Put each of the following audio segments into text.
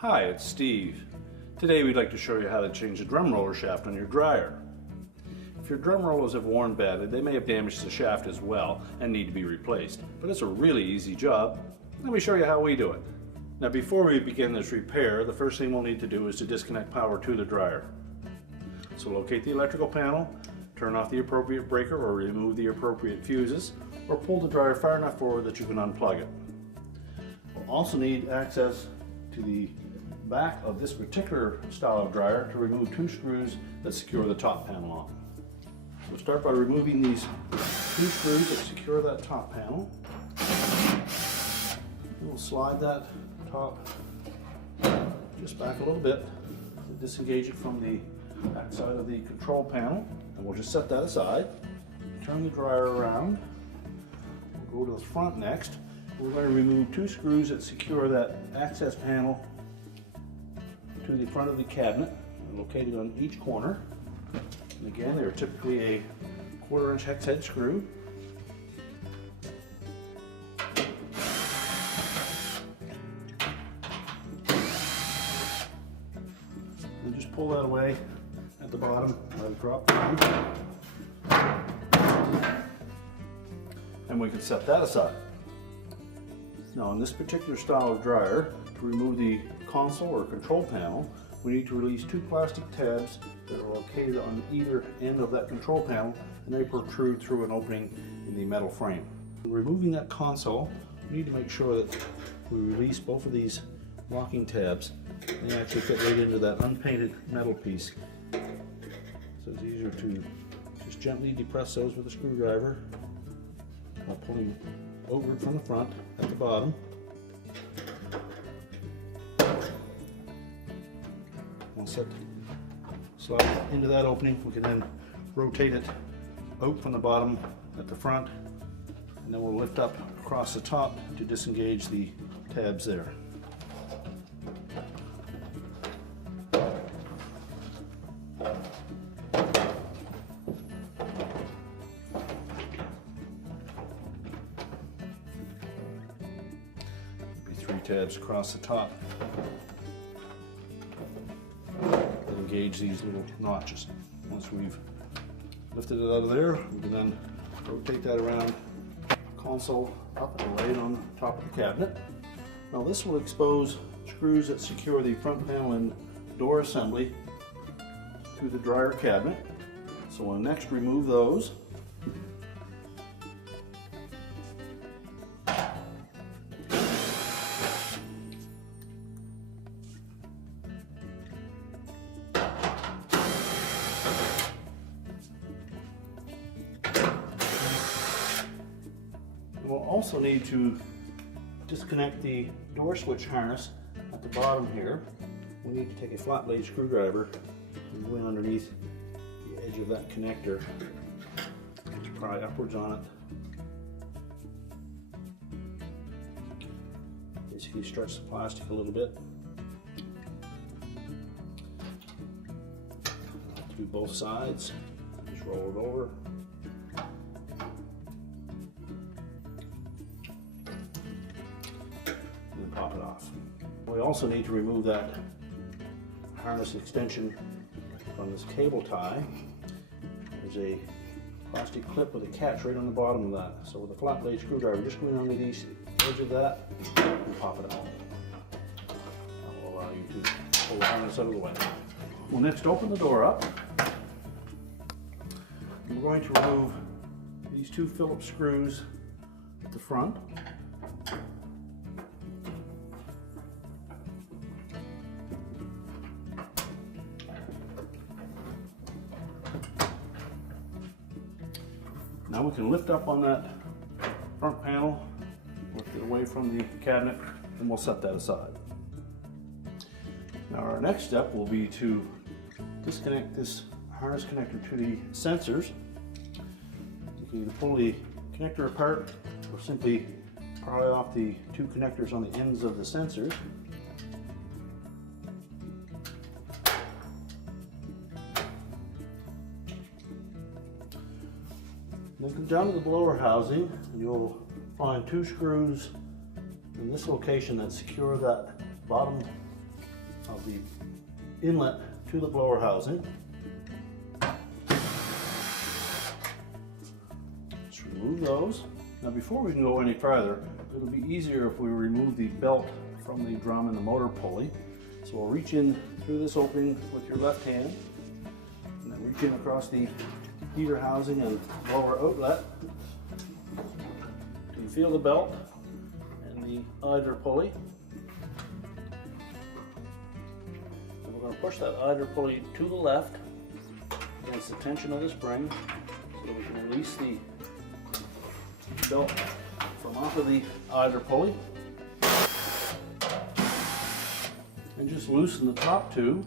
Hi, it's Steve. Today we'd like to show you how to change the drum roller shaft on your dryer. If your drum rollers have worn badly, they may have damaged the shaft as well and need to be replaced. But it's a really easy job. Let me show you how we do it. Now before we begin this repair, the first thing we'll need to do is to disconnect power to the dryer. So locate the electrical panel, turn off the appropriate breaker or remove the appropriate fuses, or pull the dryer far enough forward that you can unplug it. We'll also need access to the back of this particular style of dryer to remove two screws that secure the top panel on. So start by removing these two screws that secure that top panel. We'll slide that top just back a little bit to disengage it from the back side of the control panel, and we'll just set that aside. Turn the dryer around. We'll go to the front next. We're going to remove two screws that secure that access panel to the front of the cabinet, located on each corner. And again, they're typically a 1/4 inch hex head screw. And just pull that away at the bottom, let it drop down. And we can set that aside. Now in this particular style of dryer, to remove the console or control panel, we need to release two plastic tabs that are located on either end of that control panel, and they protrude through an opening in the metal frame. When removing that console, we need to make sure that we release both of these locking tabs. They actually fit right into that unpainted metal piece. So it's easier to just gently depress those with a screwdriver while pulling outward from the front at the bottom. Once that slides into that opening, we can then rotate it out from the bottom at the front, and then we'll lift up across the top to disengage the tabs there. Three tabs across the top that engage these little notches. Once we've lifted it out of there, we can then rotate that around console up and lay it on top of the cabinet. Now this will expose screws that secure the front panel and door assembly to the dryer cabinet. So we'll next remove those. We'll also need to disconnect the door switch harness at the bottom here. We need to take a flat blade screwdriver and go in underneath the edge of that connector and pry upwards on it. Basically stretch the plastic a little bit. To both sides. Just roll it over. Pop it off. We also need to remove that harness extension from this cable tie. There's a plastic clip with a catch right on the bottom of that. So with a flat blade screwdriver, just go in underneath the edge of that and pop it out. That will allow you to pull the harness out of the way. We'll next open the door up. We're going to remove these two Phillips screws at the front. Now we can lift up on that front panel, lift it away from the cabinet, and we'll set that aside. Now our next step will be to disconnect this harness connector to the sensors. You can either pull the connector apart or simply pry off the two connectors on the ends of the sensors. Then come down to the blower housing and you'll find two screws in this location that secure that bottom of the inlet to the blower housing. Just remove those. Now before we can go any further, it'll be easier if we remove the belt from the drum and the motor pulley. So we'll reach in through this opening with your left hand, and then reach in across the heater housing and blower outlet. You can feel the belt and the idler pulley. And we're going to push that idler pulley to the left against the tension of the spring so that we can release the belt from off of the idler pulley. And just loosen the top two.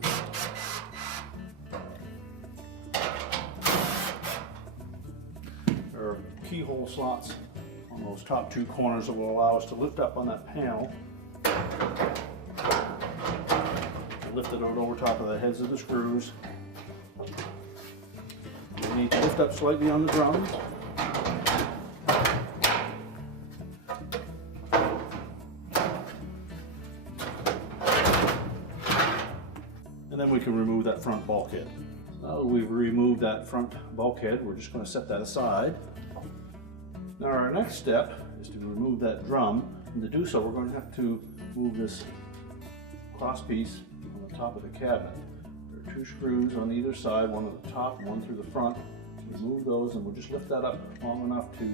There are keyhole slots on those top two corners that will allow us to lift up on that panel. And lift it out over top of the heads of the screws. We need to lift up slightly on the drum. And then we can remove that front bulkhead. Now that we've removed that front bulkhead, we're just going to set that aside. Now our next step is to remove that drum, and to do so we're going to have to move this cross piece on the top of the cabinet. There are two screws on either side, one at the top and one through the front. So remove those and we'll just lift that up long enough to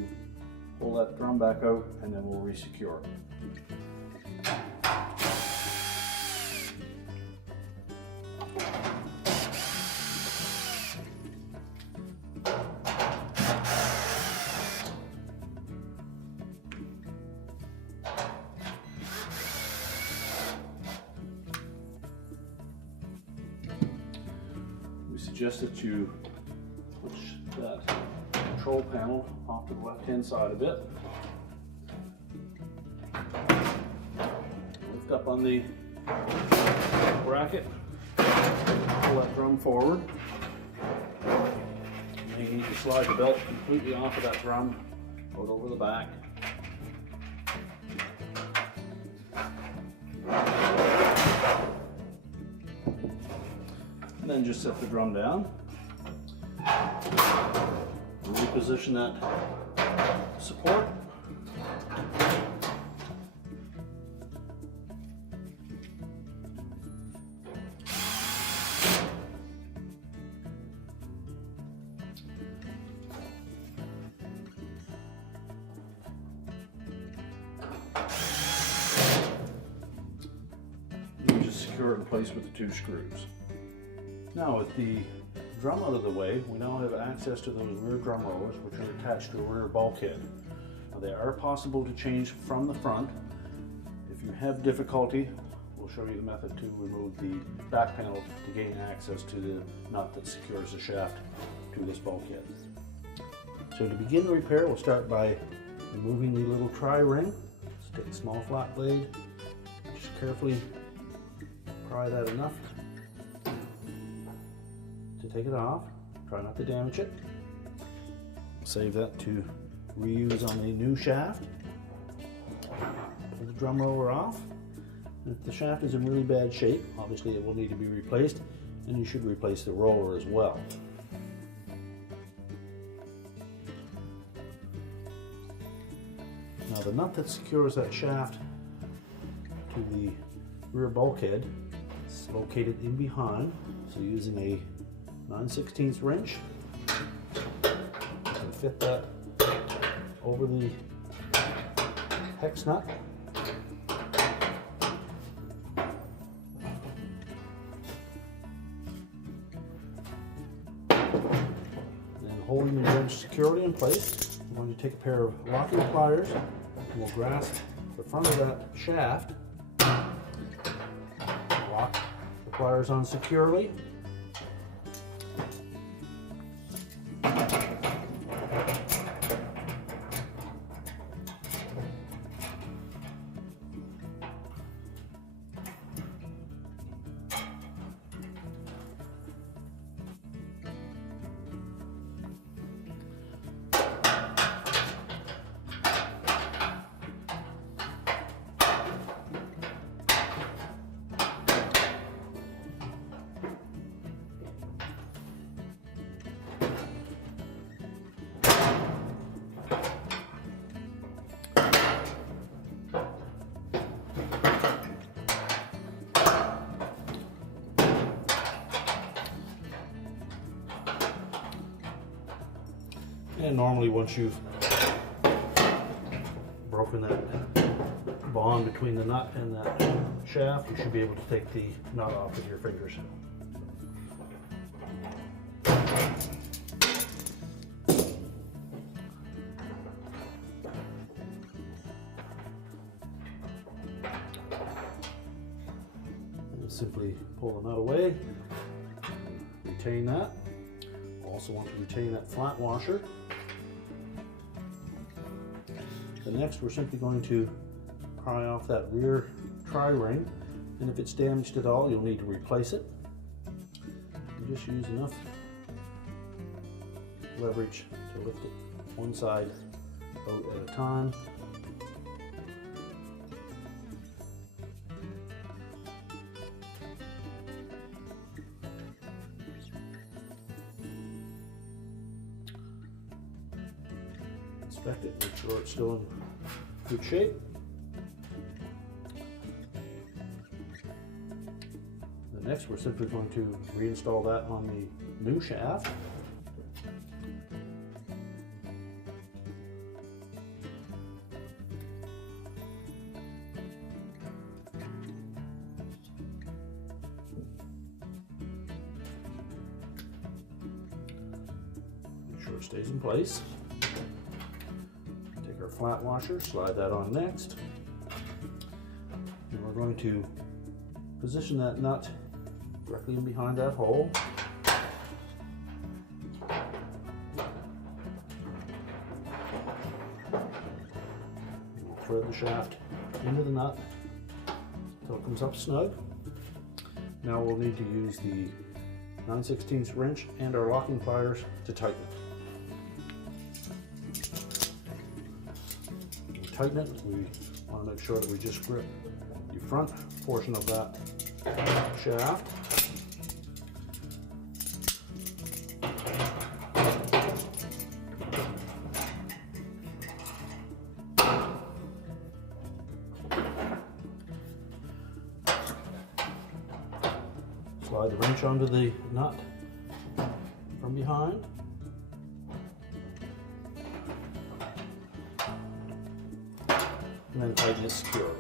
pull that drum back out, and then we'll re-secure it. We suggest that you push that control panel off to the left-hand side a bit. Lift up on the bracket, pull that drum forward. And then you need to slide the belt completely off of that drum, out over the back. And then just set the drum down. Reposition that support. And just secure it in place with the two screws. Now with the drum out of the way, we now have access to those rear drum rollers, which are attached to a rear bulkhead. Now they are possible to change from the front. If you have difficulty, we'll show you the method to remove the back panel to gain access to the nut that secures the shaft to this bulkhead. So to begin the repair, we'll start by removing the little tri-ring. Just take a small flat blade, just carefully pry that enough to take it off. Try not to damage it. Save that to reuse on the new shaft. Pull the drum roller off. And if the shaft is in really bad shape, obviously it will need to be replaced, and you should replace the roller as well. Now the nut that secures that shaft to the rear bulkhead is located in behind, so using a 9/16 wrench, you can fit that over the hex nut. And holding the wrench securely in place, I'm going to take a pair of locking pliers and we'll grasp the front of that shaft, lock the pliers on securely. And normally once you've broken that bond between the nut and that shaft, you should be able to take the nut off with your fingers. And simply pull the nut away, retain that. Also want to retain that flat washer. And next we're simply going to pry off that rear tri-ring, and if it's damaged at all you'll need to replace it. You just use enough leverage to lift it one side out at a time. Inspect it, make sure it's still in good shape. Next, we're simply going to reinstall that on the new shaft. Make sure it stays in place. Take our flat washer, slide that on next. And we're going to position that nut directly in behind that hole. We'll thread the shaft into the nut until it comes up snug. Now we'll need to use the 9/16 wrench and our locking pliers to tighten it. When we tighten it, we want to make sure that we just grip the front portion of that shaft. Slide the wrench onto the nut from behind. And then tighten it securely.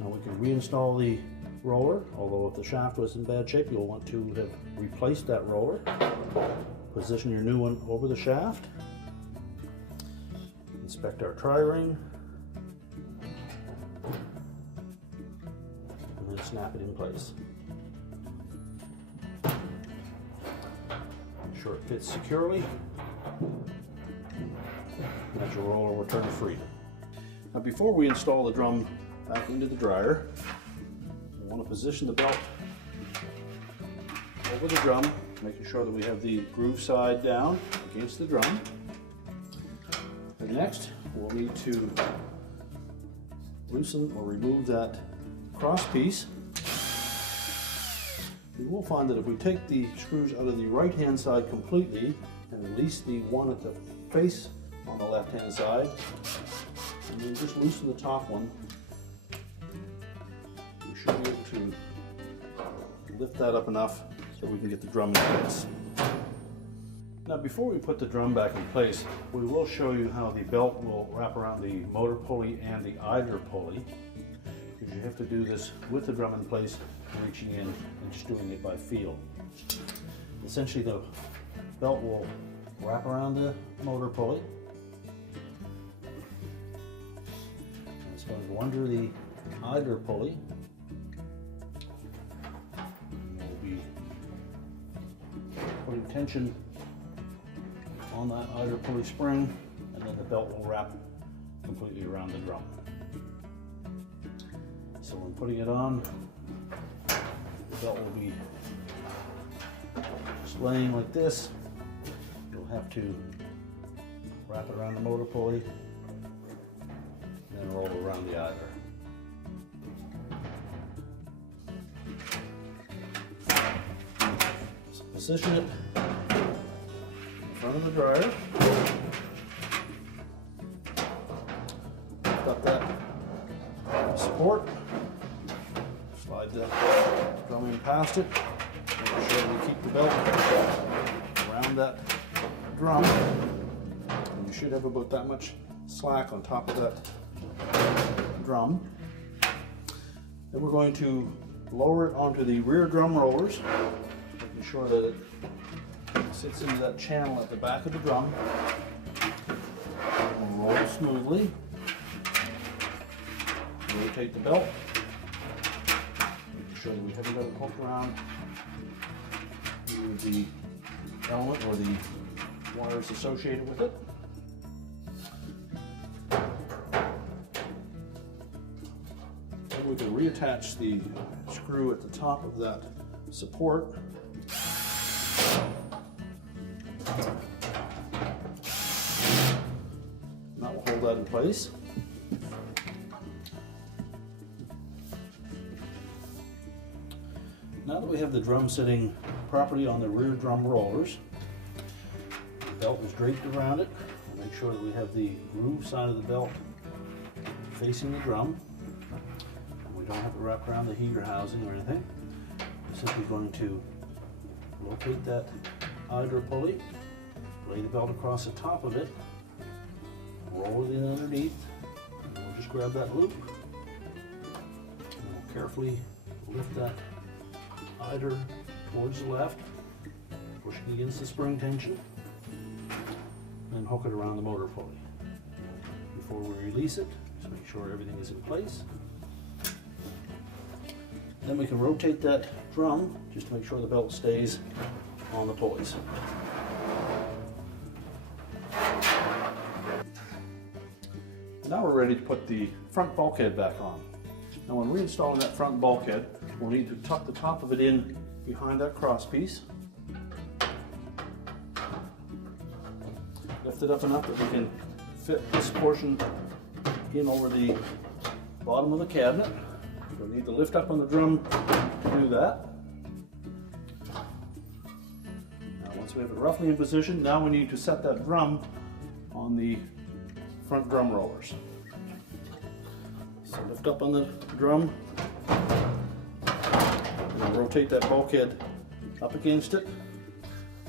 Now we can reinstall the roller, although if the shaft was in bad shape, you'll want to have replaced that roller. Position your new one over the shaft. Inspect our tri-ring. And then snap it in place. Make sure it fits securely. That your roller will turn free. Now before we install the drum back into the dryer, we want to position the belt over the drum, making sure that we have the groove side down against the drum. And next, we'll need to loosen or remove that cross piece. You will find that if we take the screws out of the right-hand side completely and release the one at the face on the left-hand side, and then just loosen the top one, we should be able to lift that up enough so we can get the drum in place. Now before we put the drum back in place, we will show you how the belt will wrap around the motor pulley and the idler pulley, because you have to do this with the drum in place, reaching in and just doing it by feel. Essentially the belt will wrap around the motor pulley. It's going to go under the idler pulley. We'll be putting tension on that idler pulley spring, and then the belt will wrap completely around the drum. So when putting it on, the belt will be just laying like this. You'll have to wrap it around the motor pulley and then roll it around the idler. So position it in front of the dryer. Lift up that support. Slide the drum in past it. Make sure we keep the belt on that drum. And you should have about that much slack on top of that drum. Then we're going to lower it onto the rear drum rollers, making sure that it sits into that channel at the back of the drum. And roll it smoothly. Rotate the belt. Making sure that we haven't got it hooked around the element or the wires associated with it. Then we can reattach the screw at the top of that support. And that will hold that in place. Now that we have the drum sitting properly on the rear drum rollers, the belt is draped around it. We'll make sure that we have the groove side of the belt facing the drum. And we don't have to wrap around the heater housing or anything. We're simply going to locate that idler pulley, lay the belt across the top of it, roll it in underneath, and we'll just grab that loop. And we'll carefully lift that idler towards the left, pushing against the spring tension, and hook it around the motor pulley. Before we release it, just make sure everything is in place. Then we can rotate that drum just to make sure the belt stays on the pulleys. Now we're ready to put the front bulkhead back on. Now when reinstalling that front bulkhead, we'll need to tuck the top of it in behind that cross piece. Lift it up enough that we can fit this portion in over the bottom of the cabinet. We'll need to lift up on the drum to do that. Now once we have it roughly in position, now we need to set that drum on the front drum rollers. So lift up on the drum, and rotate that bulkhead up against it.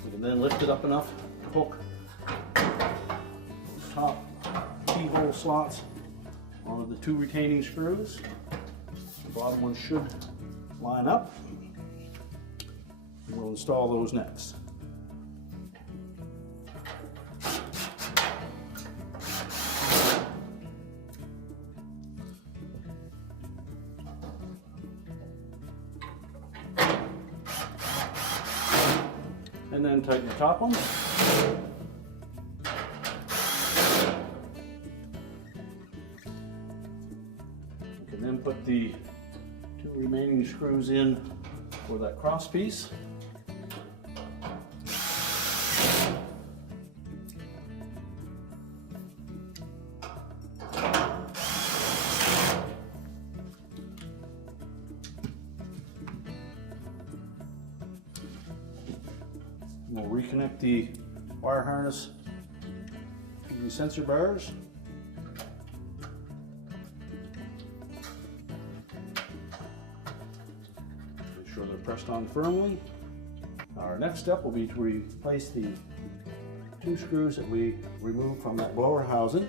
We can then lift it up enough to hook those top keyhole slots onto the two retaining screws. The bottom one should line up. And we'll install those next. And then tighten the top one. We can then put the two remaining screws in for that cross piece. We'll reconnect the wire harness to the sensor bars. Make sure they're pressed on firmly. Our next step will be to replace the two screws that we removed from that blower housing.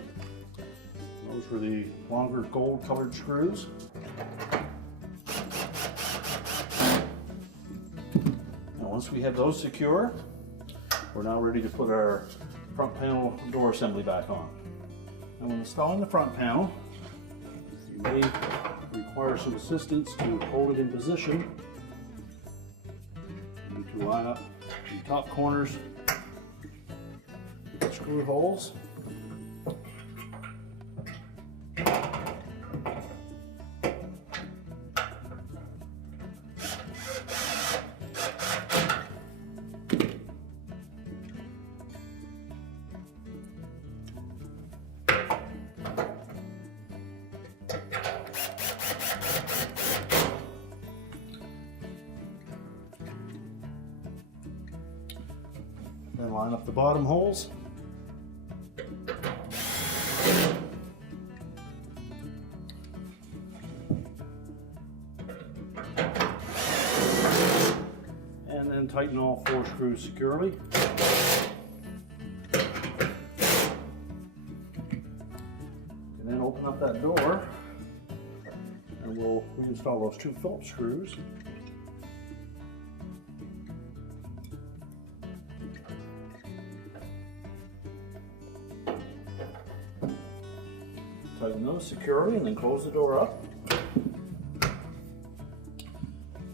Those were the longer gold colored screws. Now once we have those secure, we're now ready to put our front panel door assembly back on. And when installing the front panel, you may require some assistance to hold it in position. You need to line up the top corners with the screw holes. Then line up the bottom holes. And then tighten all four screws securely. that door, and we'll reinstall those 2 Phillips screws. Tighten those securely and then close the door up.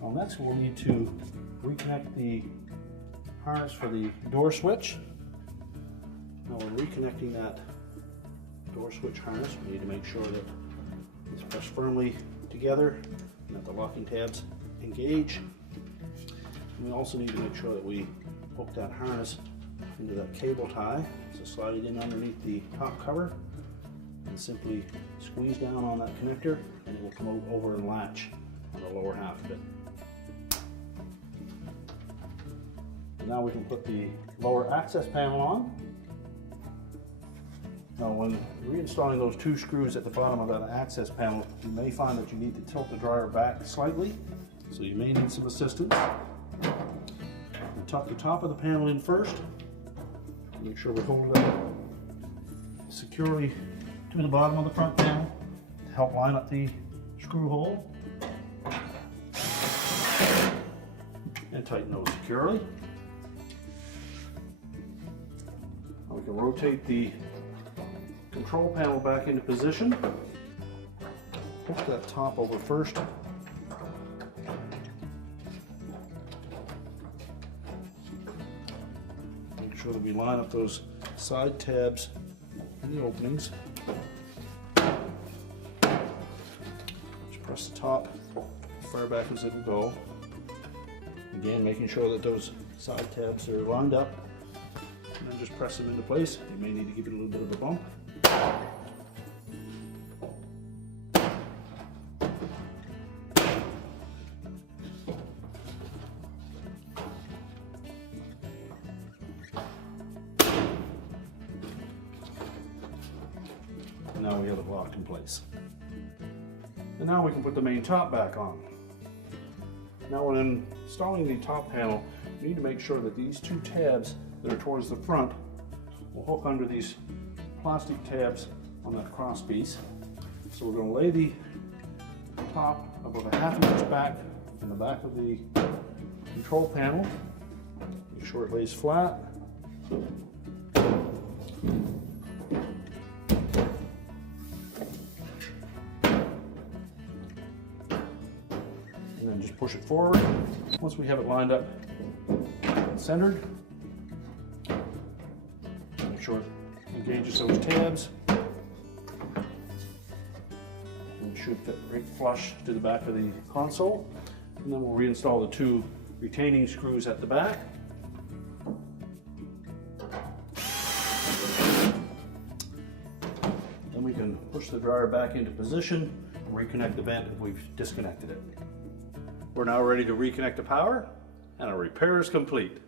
Now next we'll need to reconnect the harness for the door switch. Now we're reconnecting that door switch harness. We need to make sure that it's pressed firmly together and that the locking tabs engage. And we also need to make sure that we hook that harness into that cable tie. So slide it in underneath the top cover and simply squeeze down on that connector and it will come out over and latch on the lower half of it. And now we can put the lower access panel on. Now when reinstalling those 2 screws at the bottom of that access panel, you may find that you need to tilt the dryer back slightly, so you may need some assistance. We'll tuck the top of the panel in first. Make sure we hold it up securely to the bottom of the front panel to help line up the screw hole. And tighten those securely. Now we can rotate the control panel back into position. Hook that top over first. Make sure that we line up those side tabs in the openings. Just press the top as far back as it will go. Again, making sure that those side tabs are lined up. And then just press them into place. You may need to give it a little bit of a bump. And now we have it locked in place. And now we can put the main top back on. Now when installing the top panel, you need to make sure that these 2 tabs that are towards the front will hook under these plastic tabs on that cross piece. So we're going to lay the top about a ½ inch back in the back of the control panel. Make sure it lays flat. And then just push it forward. Once we have it lined up and centered, make sure it engages those tabs. And it should fit right flush to the back of the console. And then we'll reinstall the 2 retaining screws at the back. Then we can push the dryer back into position and reconnect the vent if we've disconnected it. We're now ready to reconnect the power, and our repair is complete.